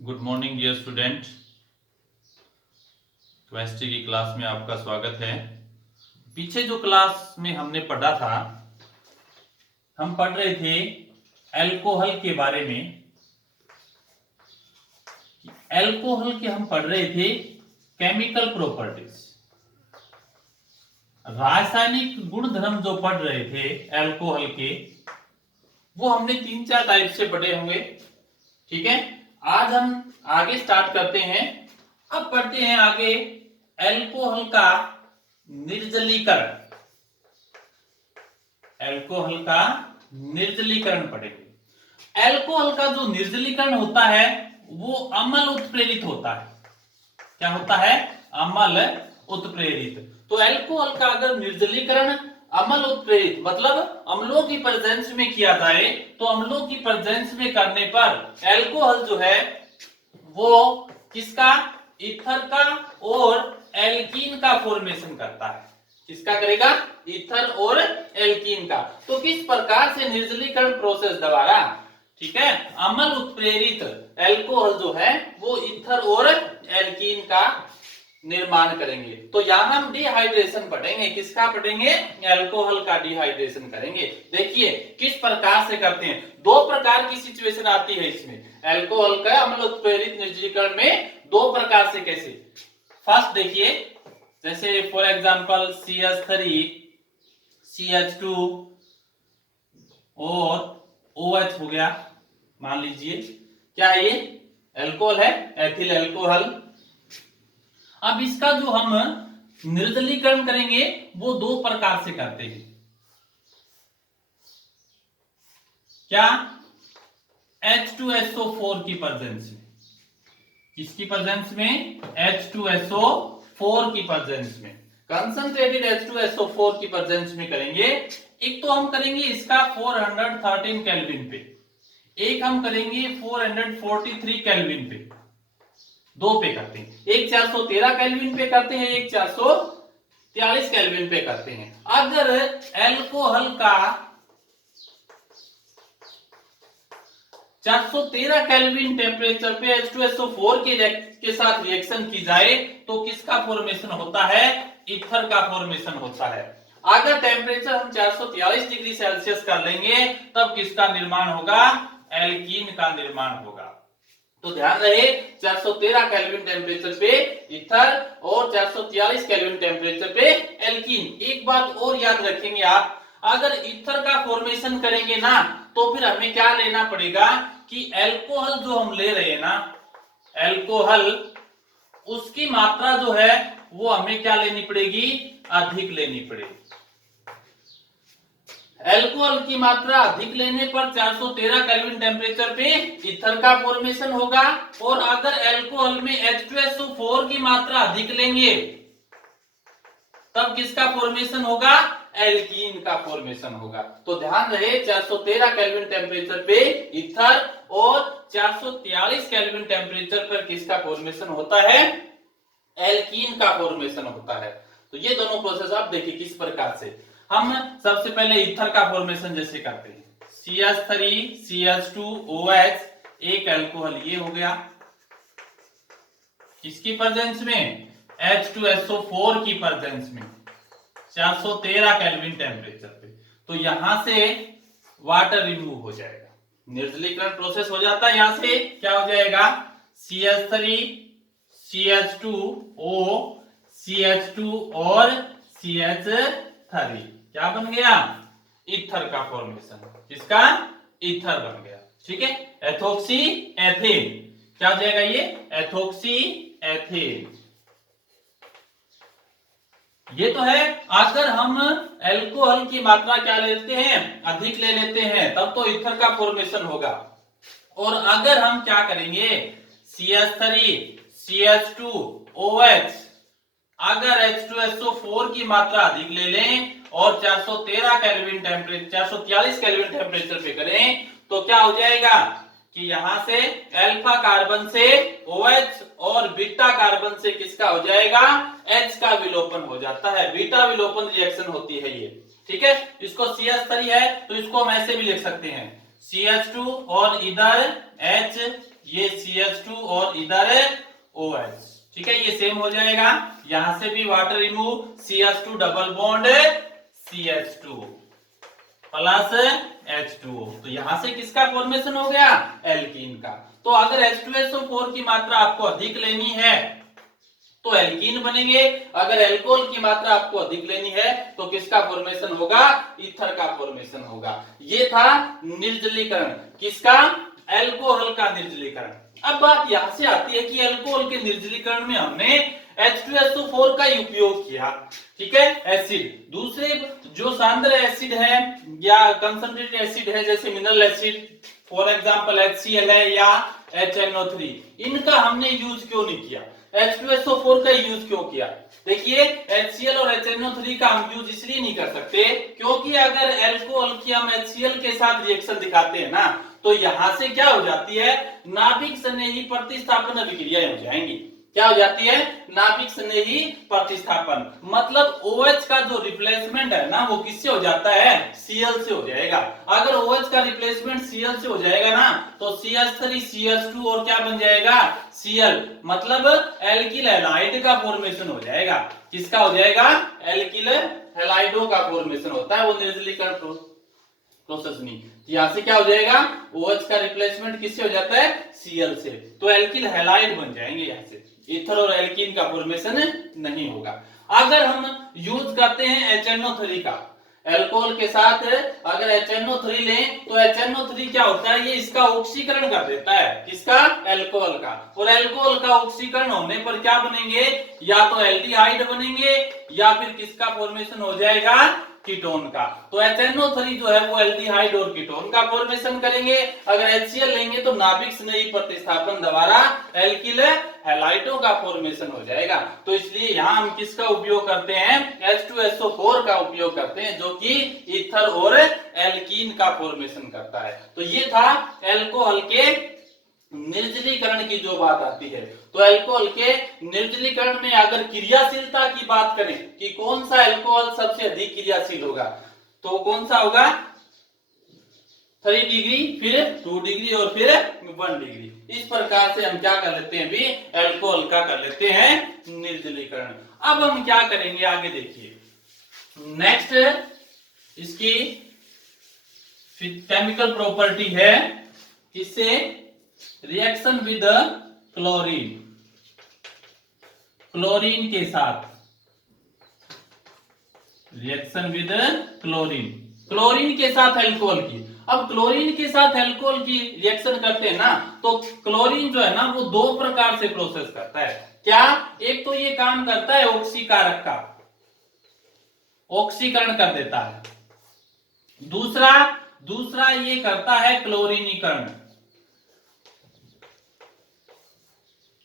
Good morning dear student. Chemistry की class में आपका स्वागत है। पीछे जो क्लास में हमने पढ़ा था, हम पढ़ रहे थे अल्कोहल के बारे में। अल्कोहल के हम पढ़ रहे थे केमिकल प्रॉपर्टीज, रासायनिक गुणधर्म जो पढ़ रहे थे अल्कोहल के, वो हमने 3-4 टाइप से पढ़े होंगे। ठीक है, आज हम आगे स्टार्ट करते हैं। अब पढ़ते हैं आगे अल्कोहल का निर्जलीकरण। अल्कोहल का निर्जलीकरण पढ़ेंगे। अल्कोहल का जो निर्जलीकरण होता है वो अम्ल उत्प्रेरित होता है। क्या होता है? अम्ल उत्प्रेरित। तो अल्कोहल का अगर निर्जलीकरण अम्ल उत्प्रेरित मतलब अम्लों की प्रेजेंस में किया जाए, तो अम्लों की प्रेजेंस में करने पर अल्कोहल जो है वो किसका? ईथर का और एल्कीन का फॉर्मेशन करता है। किसका करेगा? ईथर और एल्कीन का। तो किस प्रकार से निर्जलीकरण प्रोसेस द्वारा, ठीक है, अम्ल उत्प्रेरित अल्कोहल जो है वो ईथर और एल्कीन का निर्माण करेंगे। तो यहां हम डिहाइड्रेशन पढ़ेंगे। किसका पढ़ेंगे? अल्कोहल का डिहाइड्रेशन करेंगे। देखिए किस प्रकार से करते हैं। दो प्रकार की सिचुएशन आती है इसमें। अल्कोहल का अम्ल उत्प्रेरित निर्जलीकरण में दो प्रकार से। कैसे? फर्स्ट देखिए, जैसे फॉर एग्जांपल CH3 CH2 और OH हो गया। मान लीजिए क्या है ये? अल्कोहल है, एथिल अल्कोहल। अब इसका जो हम निर्जलीकरण करेंगे वो दो प्रकार से करते हैं। क्या? H2SO4 की प्रेजेंस में। किसकी प्रेजेंस में? H2SO4 की प्रेजेंस में, कंसंट्रेटेड H2SO4 की प्रेजेंस में करेंगे। एक तो हम करेंगे इसका 413 केल्विन पे, एक हम करेंगे 443 केल्विन पे। दो पे करते हैं, एक 413 केल्विन पे करते हैं, एक 443 केल्विन पे करते हैं। अगर अल्कोहल का 413 केल्विन टेम्परेचर पे H2SO4 के साथ रिएक्शन की जाए तो किसका फॉर्मेशन होता है? ईथर का फॉर्मेशन होता है। अगर टेम्परेचर हम 443 डिग्री सेल्सियस कर लेंगे तब किसका निर्माण होगा? एल्कीन का निर्माण होगा। तो ध्यान रहे, 413 केल्विन टेम्परेचर पे ईथर और 443 केल्विन टेम्परेचर पे एल्कीन। एक बात और याद रखेंगे आप, अगर ईथर का फॉर्मेशन करेंगे ना तो फिर हमें क्या लेना पड़ेगा कि अल्कोहल जो हम ले रहे हैं ना, अल्कोहल, उसकी मात्रा जो है वो हमें क्या लेनी पड़ेगी? अधिक लेनी पड़ेगी। अल्कोहल की मात्रा अधिक लेने पर 413 केल्विन टेम्परेचर पे ईथर का फॉर्मेशन होगा, और अगर अल्कोहल में H2SO4 की मात्रा अधिक लेंगे तब किसका फॉर्मेशन होगा? एल्कीन का फॉर्मेशन होगा। तो ध्यान रहे, 413 केल्विन टेम्परेचर पे ईथर और 443 केल्विन टेम्परेचर पर किसका फॉर्मेशन होता है? एल्कीन का फॉर्मेशन होता है। तो ये दोनों प्रोसेस आप देखिए किस प्रकार से। हम सबसे पहले ईथर का फॉर्मेशन जैसे करते हैं, CH3 CH2 OH, एक अल्कोहल ये हो गया। किसकी प्रेजेंस में? H2SO4 की प्रेजेंस में, 413 केल्विन टेम्परेचर पे। तो यहां से वाटर रिमूव हो जाएगा, निर्जलीकरण प्रोसेस हो जाता है। यहां से क्या हो जाएगा? CH3 CH2O CH2 और CH3 क्या बन गया? ईथर का फॉर्मेशन। किसका? ईथर बन गया। ठीक है, एथोक्सी एथेन। क्या हो जाएगा ये? Ethoxy ethane. ये तो है। अगर हम अल्कोहल की मात्रा क्या लेते हैं? अधिक ले लेते हैं, तब तो ईथर का फॉर्मेशन होगा। और अगर हम क्या करेंगे? CH3 CH2 OH, अगर H2SO4 की मात्रा अधिक ले लें और 413 केल्विन टेम्परेचर 443 केल्विन टेम्परेचर पे करें तो क्या हो जाएगा कि यहां से अल्फा कार्बन से OH और बीटा कार्बन से किसका हो जाएगा? H का विलोपन हो जाता है। बीटा विलोपन रिएक्शन होती है ये। ठीक है, इसको CH3 है तो इसको हम ऐसे भी लिख सकते हैं, CH2 और इधर H ये CH2 और इधर OH, ठीक है, ये सेम हो जाएगा। यहां से भी water remove, CH2 double bond CH2 plus H2O, तो यहां से किसका फॉर्मेशन हो गया? एल्कीन का। तो अगर H2SO4 की मात्रा आपको अधिक लेनी है तो एल्कीन बनेंगे, अगर एल्कोहल की मात्रा आपको अधिक लेनी है तो किसका फॉर्मेशन होगा? ईथर का फॉर्मेशन होगा। ये था निर्जलीकरण, किसका? एल्कोहल का निर्जलीकरण। अब बात यहां से आती है कि एल्कोहल के निर्जलीकरण में हमने H2SO4 का ही उपयोग किया, ठीक है, एसिड। दूसरे जो सांद्र एसिड है या कंसंट्रेटेड एसिड है, जैसे mineral acid for example HCl है या HNO3, इनका हमने यूज क्यों नहीं किया? H2SO4 का यूज क्यों किया? देखिए, HCl और HNO3 का हम यूज इसलिए नहीं कर सकते क्योंकि अगर एल्कोहल की हम HCl के साथ रिएक्शन दिखाते हैं ना, तो यहां से क्या हो जाती है? नाभिक स्नेही प्रतिस्थापन अभिक्रियाएं हो जाएंगी। क्या हो जाती है? नाभिक स्नेही प्रतिस्थापन। मतलब OH का जो रिप्लेसमेंट है ना, वो किससे हो जाता है? Cl से हो जाएगा। अगर OH का रिप्लेसमेंट Cl से हो जाएगा ना, तो CH3 CH2 और क्या बन जाएगा? Cl, मतलब एल्किल हैलाइड का फॉर्मेशन हो जाएगा। किसका हो जाएगा? एल्किल हैलाइडों का फॉर्मेशन होता है, वो निर्जलीकरण प्रोसेस नहीं। यहां से क्या हो जाएगा? OH का रिप्लेसमेंट किससे हो जाता है? Cl से, तो एल्किल हैलाइड बन जाएंगे। यहां से ईथर और एल्कीन का फॉर्मेशन नहीं होगा। अगर हम यूज करते हैं HNO3 का एल्कोहल के साथ, अगर HNO3 लें तो HNO3 क्या होता है? ये इसका ऑक्सीकरण कर देता है, किसका? एल्कोहल का। और एल्कोहल का ऑक्सीकरण होने पर क्या बनेंगे? या तो एल्डिहाइड बनेंगे या फिर किसका फॉर्मेशन हो जाएगा? कीटोन का। तो HNO3 जो है वो एल्डिहाइड और कीटोन का फॉर्मेशन करेंगे। अगर HCl लेंगे तो नाभिक स्नेही प्रतिस्थापन द्वारा एल्किल हैलाइडों का फॉर्मेशन हो जाएगा। तो इसलिए यहां हम किसका उपयोग करते हैं? H2SO4 का उपयोग करते हैं, जो कि ईथर और एल्कीन का फॉर्मेशन करता है। तो ये था एल्कोहल के निर्जलीकरण की जो बात आती है। तो एल्कोहल के निर्जलीकरण में अगर क्रियाशीलता की बात करें कि कौन सा एल्कोहल सबसे अधिक क्रियाशील होगा, तो कौन सा होगा? 3 डिग्री, फिर 2 डिग्री और फिर 1 डिग्री। इस प्रकार से हम क्या कर लेते हैं? भी एल्कोहल का कर लेते हैं निर्जलीकरण। अब हम क्या करेंगे आगे देखिए। नेक्स्ट इसकी केमिकल प्रॉपर्टी है, किससे? रिएक्शन विद क्लोरीन, क्लोरीन के साथ रिएक्शन विद क्लोरीन, क्लोरीन के साथ एल्कोहल की। अब क्लोरीन के साथ एल्कोहल की रिएक्शन करते हैं ना, तो क्लोरीन जो है ना वो दो प्रकार से प्रोसेस करता है। क्या? एक तो ये काम करता है ऑक्सीकारक का, ऑक्सीकरण कर देता है। दूसरा ये करता है क्लोरीनीकरण,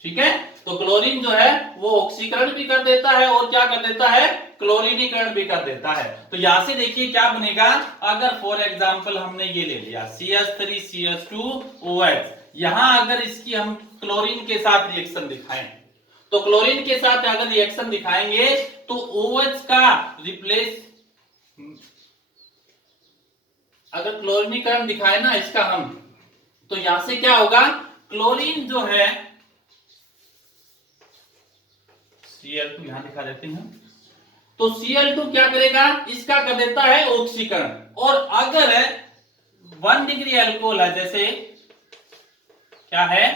ठीक है। तो क्लोरीन जो है वो ऑक्सीकरण भी कर देता है और क्या कर देता है? क्लोरीनीकरण भी कर देता है। तो यहां से देखिए क्या बनेगा, अगर फॉर एग्जांपल हमने ये ले लिया CH3 CH2 OH, यहां अगर इसकी हम क्लोरीन के साथ रिएक्शन दिखाएं, तो क्लोरीन के साथ अगर रिएक्शन दिखाएंगे तो OH का रिप्लेस, अगर क्लोरीनीकरण दिखाए ना इसका हम, तो यहां से क्या होगा? क्लोरीन जो है Cl2 यहां दिखा देते हैं, तो Cl2 क्या करेगा? इसका कर देता है ऑक्सीकरण। और अगर 1 डिग्री एल्कोहल है, जैसे क्या है?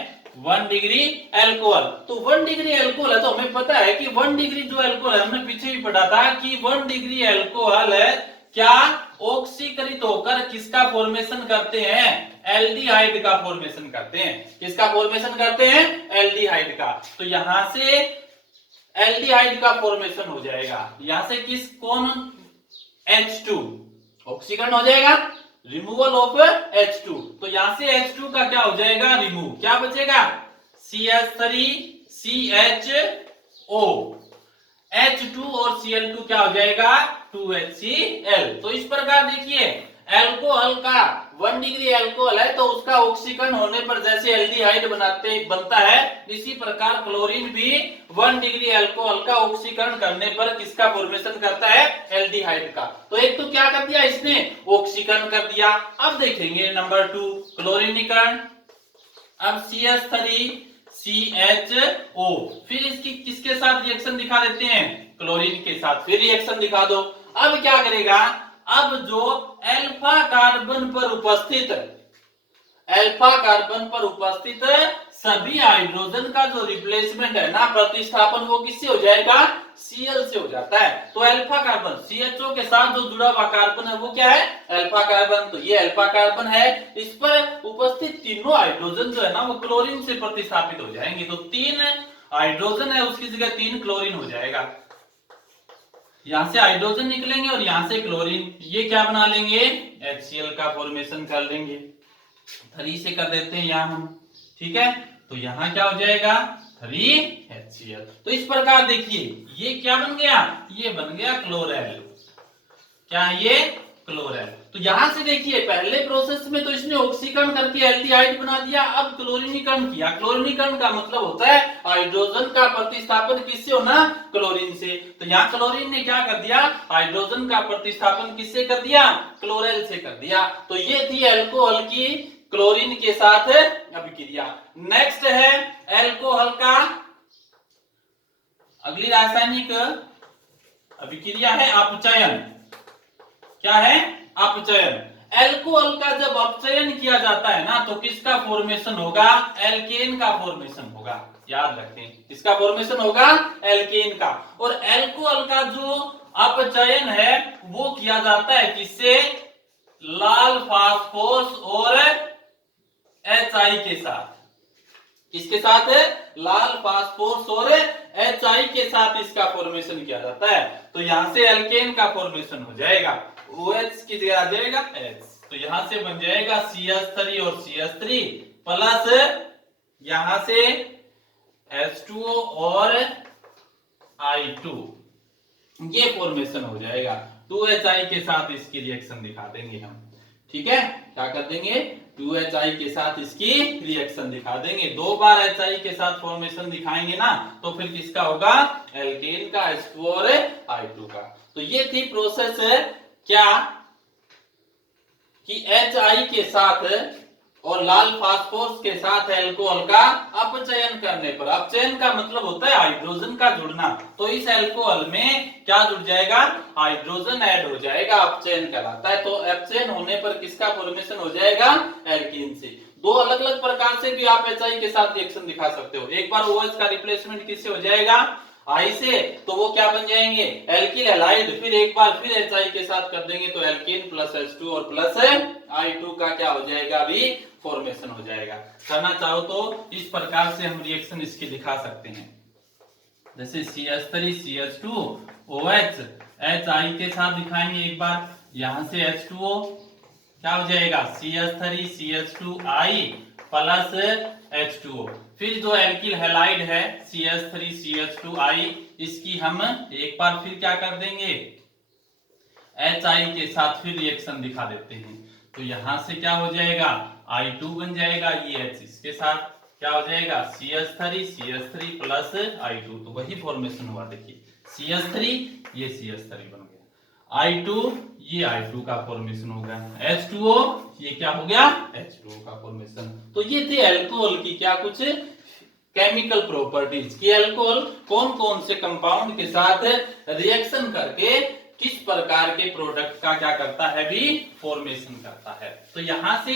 1 डिग्री एल्कोहल, तो 1 डिग्री एल्कोहल है तो हमें पता है कि 1 डिग्री जो एल्कोहल है, हमने पीछे भी पढ़ा था कि 1 डिग्री एल्कोहल है क्या? ऑक्सीकृत होकर किसका फॉर्मेशन करते हैं? एल्डिहाइड का फॉर्मेशन करते हैं। किसका फॉर्मेशन करते हैं? एल्डिहाइड का। तो यहां से एल्डिहाइड का फॉर्मेशन हो जाएगा। यहां से किस कौन? H2 ऑक्सीकरण हो जाएगा, रिमूवल ऑफ H2। तो यहां से H2 का क्या हो जाएगा? रिमूव। क्या बचेगा? CH3 CHO, H2 और Cl2 क्या हो जाएगा? 2HCl। तो इस प्रकार देखिए, एल्कोहल का 1 डिग्री एल्कोहल है तो उसका ऑक्सीकरण होने पर जैसे एल्डिहाइड बनता है, इसी प्रकार क्लोरीन भी 1 डिग्री एल्कोहल का ऑक्सीकरण करने पर किसका फॉर्मेशन करता है? एल्डिहाइड का। तो एक तो क्या कर दिया इसने? ऑक्सीकरण कर दिया। अब देखेंगे नंबर 2 क्लोरीनीकरण। अब CH3CHO, फिर इसकी किसके साथ रिएक्शन दिखा देते हैं, क्लोरीन के साथ, फिर रिएक्शन दिखा दो। अब क्या करेगा, अब जो अल्फा कार्बन पर उपस्थित सभी हाइड्रोजन का जो रिप्लेसमेंट है ना, प्रतिस्थापन, वो किससे हो जाएगा, Cl से हो जाता है। तो अल्फा कार्बन CHO के साथ जो जुड़ा हुआ कार्बन है वो क्या है, अल्फा कार्बन। तो ये अल्फा कार्बन है, इस पर उपस्थित तीनों हाइड्रोजन जो है ना वो क्लोरीन से प्रतिस्थापित हो जाएंगे। तो 3 हाइड्रोजन है उसकी जगह 3 क्लोरीन हो जाएगा। यहां से हाइड्रोजन निकलेंगे और यहां से क्लोरीन, ये क्या बना लेंगे, HCl का फॉर्मेशन कर लेंगे। 3 से कर देते हैं यहां हम, ठीक है। तो यहां क्या हो जाएगा, 3HCl। तो इस प्रकार देखिए ये क्या बन गया, ये बन गया क्लोरेल। क्या ये, क्लोरेल। तो यहां से देखिए पहले प्रोसेस में तो इसने ऑक्सीकरण करके एल्डिहाइड बना दिया, अब क्लोरीनीकरण किया। क्लोरीनीकरण का मतलब होता है हाइड्रोजन का प्रतिस्थापन किससे होना, क्लोरीन से। तो यहाँ क्लोरीन ने क्या कर दिया, हाइड्रोजन का प्रतिस्थापन किससे कर दिया, क्लोरेल से कर दिया। तो ये थी अल्कोहल की क्लोरीन के साथ अभिक्रिया। नेक्स्ट है अल्कोहल का, अगली रासायनिक अभिक्रिया है अपचयन। क्या है, अपचयन। अल्कोहल का जब अपचयन किया जाता है ना तो किसका फॉर्मेशन होगा, एल्केन का फॉर्मेशन होगा। याद रखें किसका फॉर्मेशन होगा, एल्केन का। और अल्कोहल का जो अपचयन है वो किया जाता है किससे, लाल फास्फोरस और HI के साथ। किसके साथ है, लाल फास्फोरस और HI के साथ इसका फॉर्मेशन किया जाता है। तो यहां से एल्केन का फॉर्मेशन हो जाएगा, OH की जगह आ जाएगा H। तो यहां से बन जाएगा CH3 और CH3 प्लस यहां से H2O और I2, ये फॉर्मेशन हो जाएगा। 2HI के साथ इसकी रिएक्शन दिखा देंगे हम, ठीक है। क्या कर देंगे, 2HI के साथ इसकी रिएक्शन दिखा देंगे। 2 बार HI के साथ फॉर्मेशन दिखाएंगे ना तो फिर किसका होगा, एल्केन का, H2 और I2 का। तो ये थी प्रोसेस क्या, कि HI के साथ और लाल फास्फोरस के साथ अल्कोहल का अपचयन करने पर, अपचयन का मतलब होता है हाइड्रोजन का जुड़ना। तो इस अल्कोहल में क्या जुड़ जाएगा, हाइड्रोजन ऐड हो जाएगा, अपचयन कहलाता है। तो अपचयन होने पर किसका फॉर्मेशन हो जाएगा, एल्कीन से। 2 अलग अलग प्रकार से भी आप HI के साथ रिएक्शन दिखा सकते हो। एक बार OH का रिप्लेसमेंट किससे हो जाएगा, I से, तो वो क्या बन जाएंगे, एल्किल हैलाइड। फिर एक बार फिर HI के साथ कर देंगे तो एल्कीन प्लस H2 और प्लस I2 का क्या हो जाएगा, अभी फॉर्मेशन हो जाएगा। करना चाहो तो इस प्रकार से हम रिएक्शन इसके दिखा सकते हैं, जैसे CH3 CH2 OH HI के साथ दिखाएंगे एक बार। यहां से H2O क्या हो जाएगा, CH3 CH2 I plus H2O। फिर जो एल्किल हैलाइड है CH3 CH2 I, इसकी हम एक बार फिर क्या कर देंगे, HI के साथ फिर रिएक्शन दिखा देते हैं। तो यहां से क्या हो जाएगा, I2 बन जाएगा, ये H इसके साथ क्या हो जाएगा, CH3 प्लस I2। तो वही फॉर्मेशन हुआ, देखिए CH3 ये CH3 बन गया, I2 ये I2 का फॉर्मेशन हो गया, H2O ये क्या हो गया, H2O का फॉर्मेशन। तो ये थे अल्कोहल की क्या कुछ केमिकल प्रॉपर्टीज, कि अल्कोहल कौन कौन से कंपाउंड के साथ रिएक्शन करके किस प्रकार के प्रोडक्ट का क्या करता है, भी फॉर्मेशन करता है। तो यहां से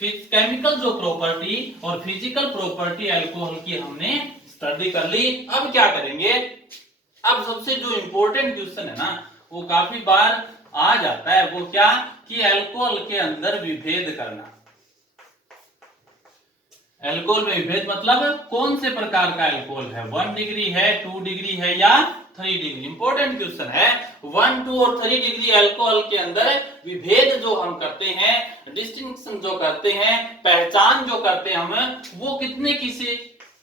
केमिकल जो प्रॉपर्टी और फिजिकल प्रॉपर्टी अल्कोहल की हमने स्टडी कर ली। अब क्या करेंगे, अब सबसे जो इंपॉर्टेंट क्वेश्चन है ना वो काफी बार आ जाता है, वो क्या, कि अल्कोहल के अंदर विभेद करना। अल्कोहल में विभेद मतलब कौन से प्रकार का अल्कोहल है, 1 डिग्री है, 2 डिग्री है या 3 डिग्री। इंपॉर्टेंट क्वेश्चन है। 1, 2 और 3 डिग्री अल्कोहल के अंदर विभेद जो हम करते हैं, डिस्टिंक्शन जो करते हैं, पहचान जो करते हैं हम, वो कितने किसे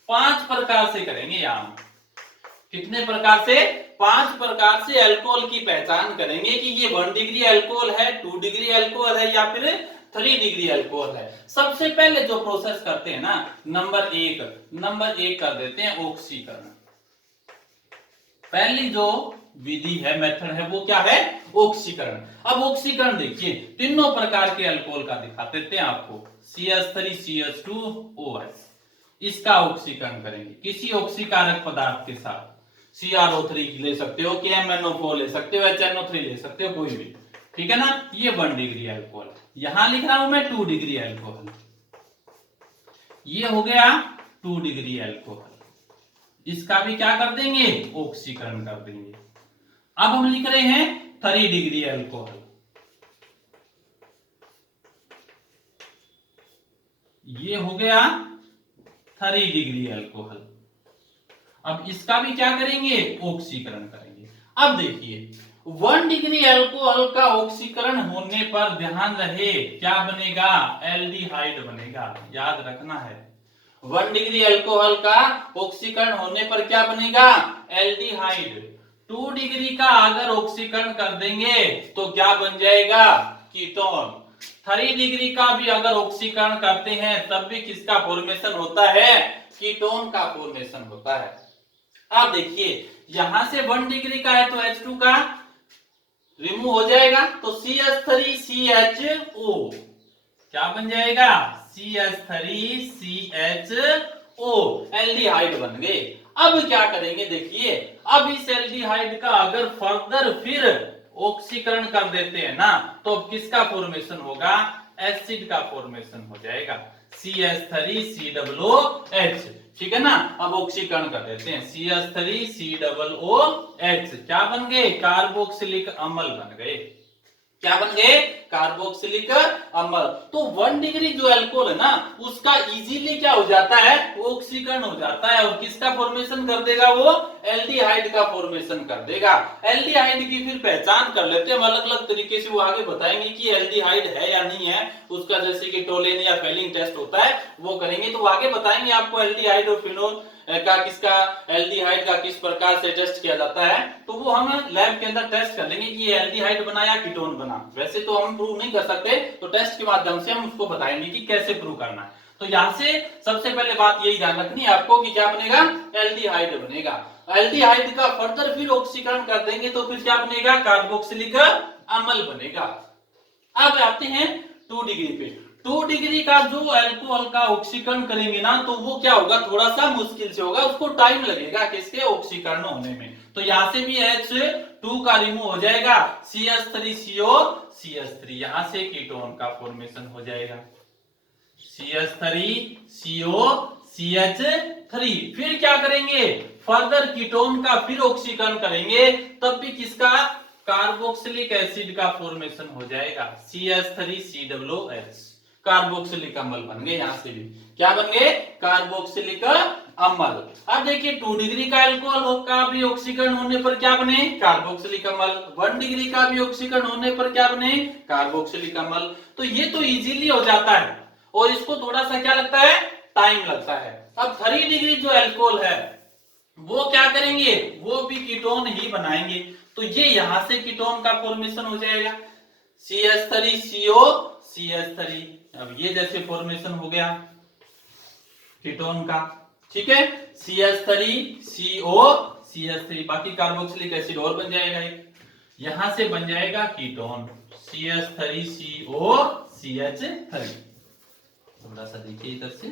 5 प्रकार से करेंगे। यहाँ कितने प्रकार से, 5 प्रकार से अल्कोहल की पहचान करेंगे कि ये 1 डिग्री अल्कोहल है, 2 डिग्री अल्कोहल है या फिर 3 डिग्री अल्कोहल है। सबसे पहले जो प्रोसेस करते हैं ना, नंबर 1 कर देते हैं ऑक्सीकरण। पहली जो विधि है, मेथड है, वो क्या है? ऑक्सीकरण। अब ऑक्सीकरण देखिए, तीनों प्रकार के अल्कोहल का दिखा देते हैं आपको। CH3 CH2OH, इसका ऑक्सीकरण करेंगे किसी ऑक्सीकारक पदार्थ के साथ। CrO3 ले सकते हो, KMnO4 ले सकते हो, HNO3 ले सकते हो, कोई भी, ठीक है ना। ये 1 डिग्री अल्कोहल, यहां लिख रहा हूं मैं 2 डिग्री अल्कोहल। ये हो गया 2 डिग्री अल्कोहल, इसका भी क्या कर देंगे? ऑक्सीकरण कर देंगे। अब हम लिख रहे हैं 3 डिग्री अल्कोहल। ये हो गया 3 डिग्री अल्कोहल। अब इसका भी क्या करेंगे? ऑक्सीकरण करेंगे। अब देखिए 1 डिग्री अल्कोहल का ऑक्सीकरण होने पर ध्यान रहे क्या बनेगा? एल्डिहाइड बनेगा, याद रखना है। 1 डिग्री अल्कोहल का ऑक्सीकरण होने पर क्या बनेगा? एल्डिहाइड। 2 डिग्री का अगर ऑक्सीकरण कर देंगे तो क्या बन जाएगा? कीटोन। 3 डिग्री का भी अगर ऑक्सीकरण करते हैं तब भी किसका फॉर्मेशन होता है? कीटोन का फॉर्मेशन होता है। अब देखिए यहां से 1 डिग्री का है तो H2 का रिमूव हो जाएगा, तो CH3CHO क्या बन जाएगा? CH3CHO, एल्डिहाइड बन गए। अब क्या करेंगे? देखिए अब इस एल्डिहाइड का अगर फर्दर फिर ऑक्सीकरण कर देते हैं ना, तो किसका फॉर्मेशन होगा? एसिड का फॉर्मेशन हो जाएगा, CH3COOH, ठीक है ना। अब ऑक्सीकरण कर देते हैं, CH3COOH क्या बन गए? कार्बोक्सिलिक अम्ल बन गए। क्या बन गए? कार्बोक्सिलिक अम्ल। तो 1 डिग्री जो अल्कोहल है ना, उसका इजीली क्या हो जाता है? ऑक्सीकरण हो जाता है, और किसका फॉर्मेशन कर देगा? वो एल्डिहाइड का फॉर्मेशन कर देगा। एल्डिहाइड की फिर पहचान कर लेते हैं, अलग अलग तरीके से वो आगे बताएंगे कि एल्डिहाइड है या नहीं है। उसका जैसे कि टोलेन या फेलिंग टेस्ट होता है वो करेंगे, तो आगे बताएंगे आपको एल्डिहाइड और फिनोल का किसका, एल्डिहाइड का किस प्रकार से टेस्ट किया जाता है। तो वो हम लैब के अंदर टेस्ट कर लेंगे कि ये एल्डिहाइड बना या कीटोन बना। वैसे तो हम प्रूव नहीं कर सकते, तो टेस्ट के माध्यम से हम उसको बताएंगे कि कैसे प्रूव करना है। तो यहां से सबसे पहले बात यही ध्यान रखनी है आपको कि क्या बनेगा? एल्डिहाइड बनेगा। एल्डिहाइड का फर्दर फिर ऑक्सीकरण कर देंगे तो फिर क्या बनेगा? कार्बोक्सिलिक अम्ल बनेगा। अब आते हैं 2 डिग्री पे। 2 डिग्री का जो अल्कोहल का ऑक्सीकरण करेंगे ना, तो वो क्या होगा? थोड़ा सा मुश्किल से होगा, उसको टाइम लगेगा किसके? ऑक्सीकरण होने में। तो यहां से भी H2 का रिमूव हो जाएगा, CH3CO CH3, यहां से कीटोन का फॉर्मेशन हो जाएगा, CH3CO CH3। फिर क्या करेंगे? फर्दर कीटोन का फिर ऑक्सीकरण करेंगे, तब भी किसका? कार्बोक्सिलिक एसिड का फॉर्मेशन हो जाएगा, CH3COOH, कार्बोक्सिलिक अम्ल बन गए। यहां से भी क्या बन गए? कार्बोक्सिलिक अम्ल। अब देखिए 2 डिग्री का अल्कोहल का भी ऑक्सीकरण होने पर क्या बने? कार्बोक्सिलिक अम्ल। 1 डिग्री का भी ऑक्सीकरण होने पर क्या बने? कार्बोक्सिलिक अम्ल। तो ये तो इजीली हो जाता है, और इसको थोड़ा सा क्या लगता है? टाइम लगता है। अब 3 डिग्री जो अल्कोहल है वो क्या करेंगे? वो भी कीटोन ही बनाएंगे, तो ये यहां से कीटोन का फॉर्मेशन हो जाएगा, CH3CO CH3। अब ये जैसे फॉर्मेशन हो गया कीटोन का, ठीक है, CH3CO CH3। बाकी कार्बोक्सिलिक एसिड और बन जाएगा, यहां से बन जाएगा कीटोन, CH3CO CH3। थोड़ा सा देखिए इधर से,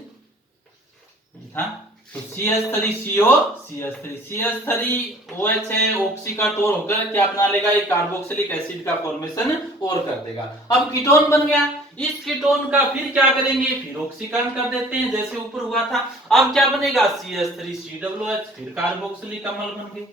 हाँ, तो CH3CO CH3, CH3OH है, ऑक्सी का टोर होकर क्या बना लेगा? एक कार्बोक्सिलिक एसिड का फॉर्मेशन और कर देगा। अब कीटोन बन गया। इस कीटोन का फिर क्या करेंगे? फिर ऑक्सीकरण कर देते हैं जैसे ऊपर हुआ था। अब क्या बनेगा? CH3COOH, फिर कार्बोक्सिलिक अम्ल बन गए,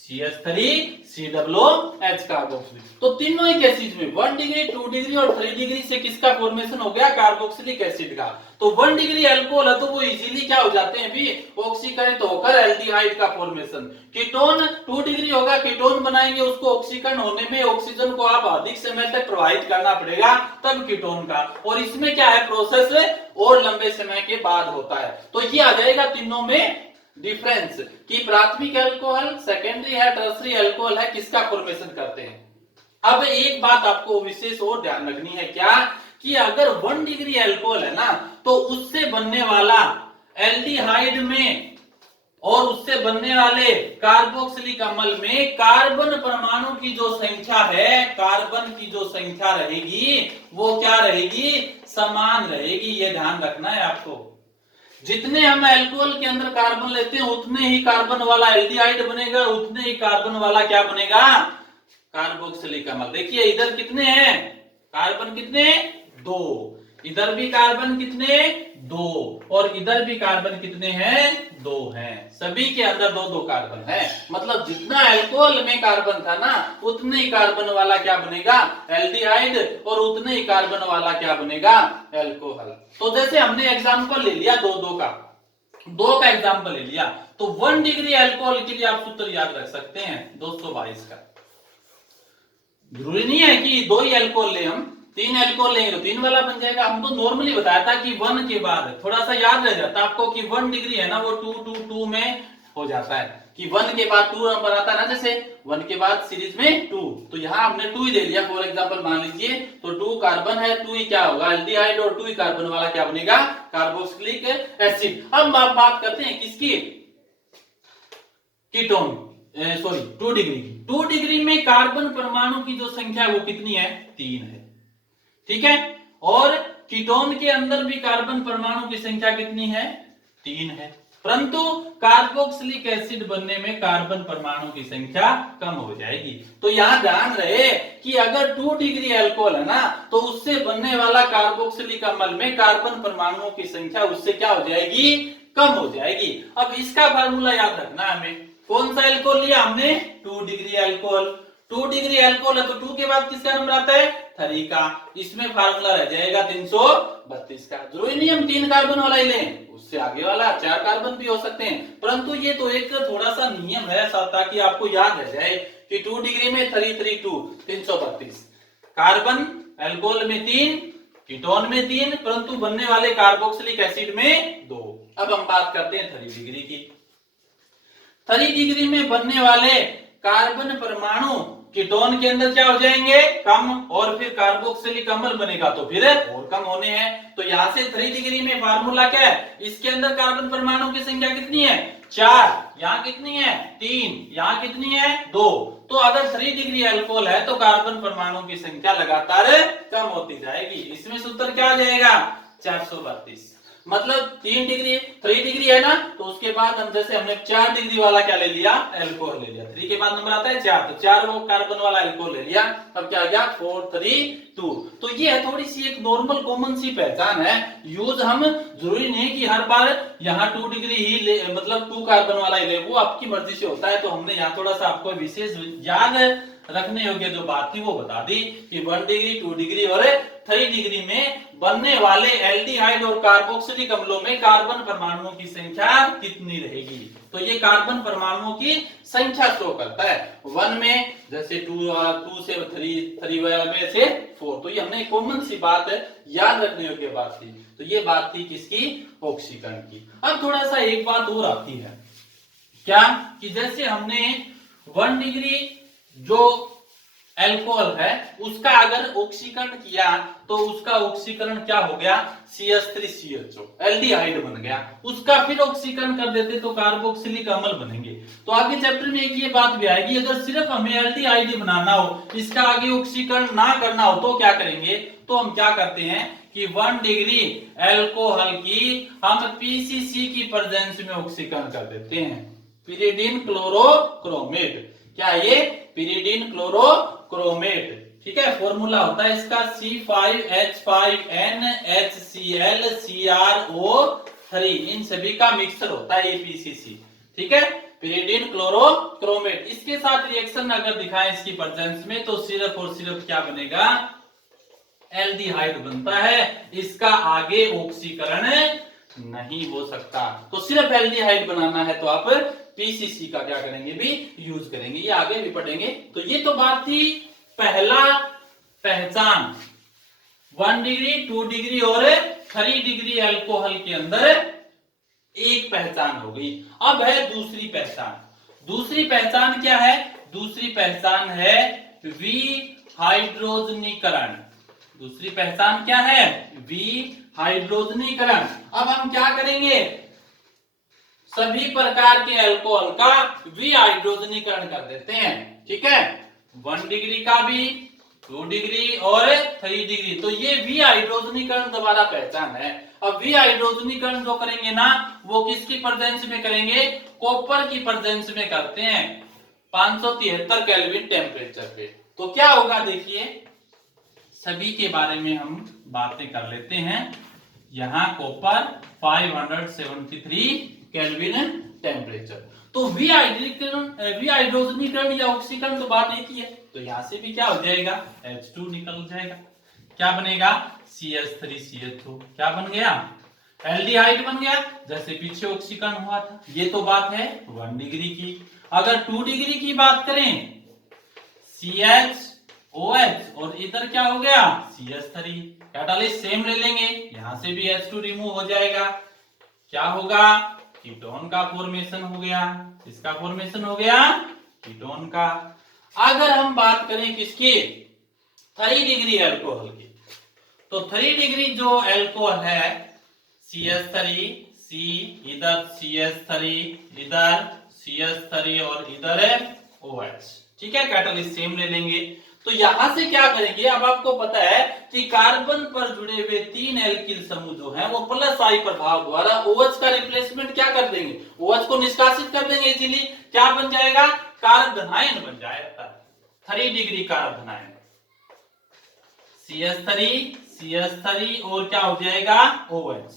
CH3COOH कार्बोक्सिलिक। तो तीनों ही केसेस में 1 डिग्री, 2 डिग्री और 3 डिग्री से किसका फॉर्मेशन हो गया? कार्बोक्सिलिक एसिड का। तो 1 डिग्री अल्कोहल है तो वो इजीली क्या हो जाते हैं? भी ऑक्सीकरण होकर एल्डिहाइड का फॉर्मेशन। कीटोन 2 डिग्री होगा, कीटोन बनाएंगे, उसको ऑक्सीकरण होने में ऑक्सीजन को आप अधिक समय तक प्रवाहित करना पड़ेगा, तब कीटोन का। और इसमें क्या है? प्रोसेस और लंबे समय के बाद होता है। तो ये आ जाएगा तीनों में डिफरेंस कि प्राथमिक अल्कोहल, सेकेंडरी है, टर्सरी अल्कोहल है, किसका फॉर्मेशन करते हैं। अब एक बात आपको विशेष और ध्यान रखनी है, क्या कि अगर 1 डिग्री अल्कोहल है ना, तो उससे बनने वाला एल्डिहाइड में और उससे बनने वाले कार्बोक्सिलिक अम्ल में कार्बन परमाणु की जो संख्या है, कार्बन की जो संख्या रहेगी वो क्या रहेगी, समान रहेगी। ये ध्यान रखना है आपको। जितने हम अल्कोहल के अंदर कार्बन लेते हैं उतने ही कार्बन वाला एल्डिहाइड बनेगा, उतने ही कार्बन वाला क्या बनेगा, कार्बोक्सिलिक अम्ल। देखिए इधर कितने हैं कार्बन, कितने, 2, इधर भी कार्बन कितने, 2, और इधर भी कार्बन कितने हैं, 2 हैं। सभी के अंदर 2-2 कार्बन है। मतलब जितना अल्कोहल में कार्बन था ना उतने ही कार्बन वाला क्या बनेगा, एल्डिहाइड, और उतने ही कार्बन वाला क्या बनेगा, अल्कोहल। तो जैसे हमने एग्जांपल ले लिया 2-2 का, 2 का एग्जांपल ले लिया, तो 1 डिग्री अल्कोहल के लिए आप सूत्र याद रख सकते हैं 222 का। जरूरी नहीं है कि 2 ही अल्कोहल ले, हम 3 अल्कोहल लेंगे तो 3 वाला बन जाएगा। हम तो नॉर्मली बताया था कि 1 के बाद थोड़ा सा याद रह जाता आपको कि 1 डिग्री है ना वो 2-2-2 में हो जाता है, कि 1 के बाद 2 नंबर आता है ना, जैसे 1 के बाद सीरीज में 2, तो यहाँ हमने 2 ही दे दिया फॉर एग्जांपल मान लीजिए। तो 2 कार्बन है, 2 ही क्या होगा, एल्डिहाइड, और 2 ही कार्बन वाला क्या बनेगा, कार्बोक्सिलिक एसिड। अब आप बात करते हैं किसकी, कीटोन, सॉरी 2 डिग्री की। 2 डिग्री में कार्बन परमाणु की जो संख्या है वो कितनी है, 3 है, ठीक है। और कीटोन के अंदर भी कार्बन परमाणु की संख्या कितनी है, 3 है। परंतु कार्बोक्सिलिक एसिड बनने में कार्बन परमाणु की संख्या कम हो जाएगी। तो यहां ध्यान रहे कि अगर 2 डिग्री अल्कोहल है ना तो उससे बनने वाला कार्बोक्सिलिक अम्ल में कार्बन परमाणुओं की संख्या उससे क्या हो जाएगी, कम हो जाएगी। अब इसका फार्मूला याद रखना हमें। कौन सा अल्कोहल लिया हमने, 2 डिग्री अल्कोहल। 2 डिग्री अल्कोहल है तो 2 के बाद किसका नंबर आता है, 3 का। इसमें फार्मूला रह जाएगा 332 का। जरूरी नहीं हम 3 कार्बन वाला ही लें, उससे आगे वाला 4 कार्बन भी हो सकते हैं, परंतु ये तो एक थोड़ा सा नियम है ताकि आपको याद रह जाए कि 2 डिग्री में 332 कार्बन, अल्कोहल में 3, कीटोन में 3, परंतु बनने वाले कार्बोक्सिलिक एसिड में 2। अब हम बात करते हैं 3 डिग्री की। 3 डिग्री में बनने वाले कार्बन परमाणु कीटोन के अंदर क्या हो जाएंगे, कम, और फिर कार्बोक्सिलिक अम्ल बनेगा तो फिर और कम होने हैं। तो यहां से 3 डिग्री में फार्मूला क्या है, इसके अंदर कार्बन परमाणु की संख्या कितनी है, 4, यहाँ कितनी है, 3, यहाँ कितनी है, 2। तो अगर 3 डिग्री अल्कोहल है तो कार्बन परमाणु की संख्या लगातार कम होती जाएगी। इसमें सूत्र क्या आ जाएगा, 432। मतलब 3 डिग्री है ना, तो उसके बाद हम जैसे हमने 4 डिग्री वाला क्या ले लिया, अल्कोहल ले लिया। 3 के बाद नंबर आता है 4, तो 4 वो कार्बन वाला अल्कोहल ले लिया। अब क्या आ गया, 432। तो ये है थोड़ी सी एक नॉर्मल कॉमन सी पहचान है। यूज हम जरूरी नहीं कि हर बार यहाँ 2 डिग्री ही ले, मतलब 2 कार्बन वाला ही ले, वो आपकी मर्जी से होता है। तो हमने यहाँ थोड़ा सा आपको विशेष याद रखने योग्य जो बात थी वो बता दी कि 1 डिग्री, 2 डिग्री और 3 डिग्री में बनने वाले एल्डिहाइड और कार्बोक्सिलिक अम्लों में कार्बन परमाणुओं की संख्या कितनी रहेगी। तो ये कार्बन परमाणुओं की संख्या शो करता है। 1 में जैसे 2 से 3 में से 4। तो ये हमने कॉमन सी बात है, याद रखने योग्य बात थी। तो ये बात थी किसकी, ऑक्सीकरण की। अब थोड़ा सा एक बात और आती है, क्या कि जैसे हमने 1 डिग्री जो अल्कोहल है उसका अगर ऑक्सीकरण किया तो उसका ऑक्सीकरण क्या हो गया, CH3CHO, एल्डिहाइड बन गया। उसका फिर ऑक्सीकरण कर देते तो कार्बोक्सिलिक अम्ल बनेंगे। तो आगे चैप्टर में एक ये बात भी आएगी, अगर सिर्फ हमें एल्डिहाइड बनाना हो, इसका आगे ऑक्सीकरण ना करना हो तो क्या करेंगे। तो हम क्या करते हैं कि 1 डिग्री अल्कोहल की हम PCC की प्रेजेंस में ऑक्सीकरण कर देते हैं, पिरिडीन क्लोरोक्रोमेट। क्या ये, पिरिडीन क्लोरोक्रोमेट, ठीक है। फॉर्मूला होता है इसका C5H5NaClCrO3, इन सभी का मिक्सचर होता है ये PCC, ठीक है, पिरिडीन क्लोरोक्रोमेट। इसके साथ रिएक्शन अगर दिखाएं इसकी प्रेजेंस में तो सिर्फ और सिर्फ क्या बनेगा, एल्डिहाइड बनता है। इसका आगे ऑक्सीकरण नहीं हो सकता। तो सिर्फ एल्डिहाइड बनाना है तो आप PCC का क्या करेंगे, भी यूज करेंगे। ये आगे भी पढ़ेंगे। तो ये तो बात थी पहला पहचान, 1 डिग्री, 2 डिग्री और 3 डिग्री अल्कोहल के अंदर एक पहचान हो गई। अब है दूसरी पहचान। दूसरी पहचान क्या है, दूसरी पहचान है विहाइड्रोजनीकरण। दूसरी पहचान क्या है, विहाइड्रोजनीकरण। अब हम क्या करेंगे, सभी प्रकार के अल्कोहल का विहाइड्रोजनीकरण कर देते हैं। ठीक है, 1 डिग्री का भी, 2 डिग्री और 3 डिग्री। तो ये विहाइड्रोजनीकरण दोबारा पहचान है। अब विहाइड्रोजनीकरण जो करेंगे ना, वो किसकी प्रेजेंस में करेंगे? कॉपर की प्रेजेंस में करते हैं 573 केल्विन टेम्परेचर पे। तो क्या होगा देखिए, सभी के बारे में हम बातें कर लेते हैं। यहाँ कॉपर 573 केल्विन टेम्परेचर। तो विहाइड्रोजनीकरण या ऑक्सीकरण तो बात एक ही है। तो यहां से भी क्या हो जाएगा? H2 निकल जाएगा। क्या बनेगा? CH3CH2। क्या बन गया? एल्डिहाइड बन गया, जैसे पीछे ऑक्सीकरण हुआ था। ये तो बात है 1 डिग्री की। अगर 2 डिग्री की बात करें, CHOH और इधर क्या हो गया? CH3। कैटालिस्ट सेम ले लेंगे, यहां से भी H2 रिमूव हो जाएगा। क्या होगा? कीटोन का फॉर्मेशन हो गया। इसका फॉर्मेशन हो गया कीटोन का। अगर हम बात करें किसकी? 3 डिग्री अल्कोहल की, तो 3 डिग्री जो अल्कोहल है, CH3, C, इधर CH3, इधर CH3 और इधर है OH। ठीक है, कैटालिस्ट सेम ले लेंगे। तो यहां से क्या करेंगे? अब आपको पता है कि कार्बन पर जुड़े हुए 3 एल्किल समूह जो है वो प्लस आई प्रभाव द्वारा OH का रिप्लेसमेंट क्या कर देंगे? OH को निष्कासित कर देंगे। इसीलिए क्या बन जाएगा? कार्बोनाइन बन जाएगा। 3 डिग्री कार्बोनाइन, CH3 और क्या हो जाएगा? OH,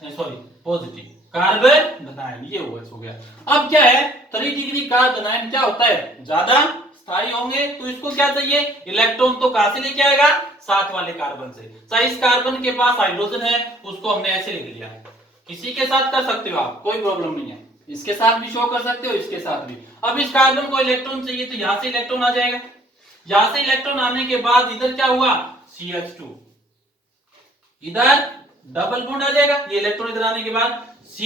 सॉरी पॉजिटिव कार्बोनाइन, ये OH हो गया। अब क्या है, 3 डिग्री कार्बोनाइन क्या होता है? ज्यादा स्थायी होंगे, तो इसको क्या चाहिए? इलेक्ट्रॉन तो कहां से लेके आएगा? साथ वाले कार्बन से। चाहे इस कार्बन के पास हाइड्रोजन है, उसको हमने ऐसे लिख लिया। किसी के साथ कर सकते हो आप, कोई प्रॉब्लम नहीं है। इसके साथ भी शो कर सकते हो, इसके साथ भी। अब इस कार्बन को इलेक्ट्रॉन चाहिए, तो यहां से इलेक्ट्रॉन आ जाएगा। यहां से इलेक्ट्रॉन आने के बाद इधर क्या हुआ? CH2, इधर डबल बॉन्ड आ जाएगा। ये इलेक्ट्रॉन इधर आने के बाद C,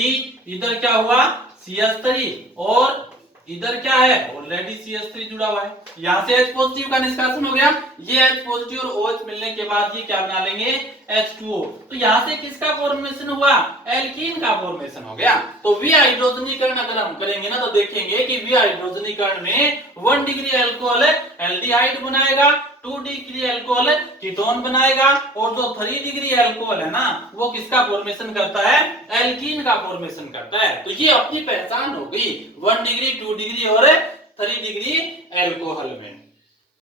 इधर क्या हुआ? CH3 और इधर क्या है? ऑलरेडी CH3 जुड़ा हुआ है। यहां से H पॉजिटिव का निष्कासन हो गया। ये H पॉजिटिव और OH मिलने के बाद ये क्या बना लेंगे? H2O। तो यहां से किसका फॉर्मेशन हुआ? एल्कीन का फॉर्मेशन हो गया। तो विहाइड्रोजनीकरण अगर हम करेंगे ना, तो देखेंगे कि विहाइड्रोजनीकरण में 1 डिग्री अल्कोहल एल्डिहाइड बनाएगा, 2 डिग्री अल्कोहल कीटोन बनाएगा, और जो 3 डिग्री अल्कोहल है ना, वो किसका फॉर्मेशन करता है? एल्कीन का फॉर्मेशन करता है। तो ये अपनी पहचान हो गई 1 डिग्री, 2 डिग्री और 3 डिग्री अल्कोहल में।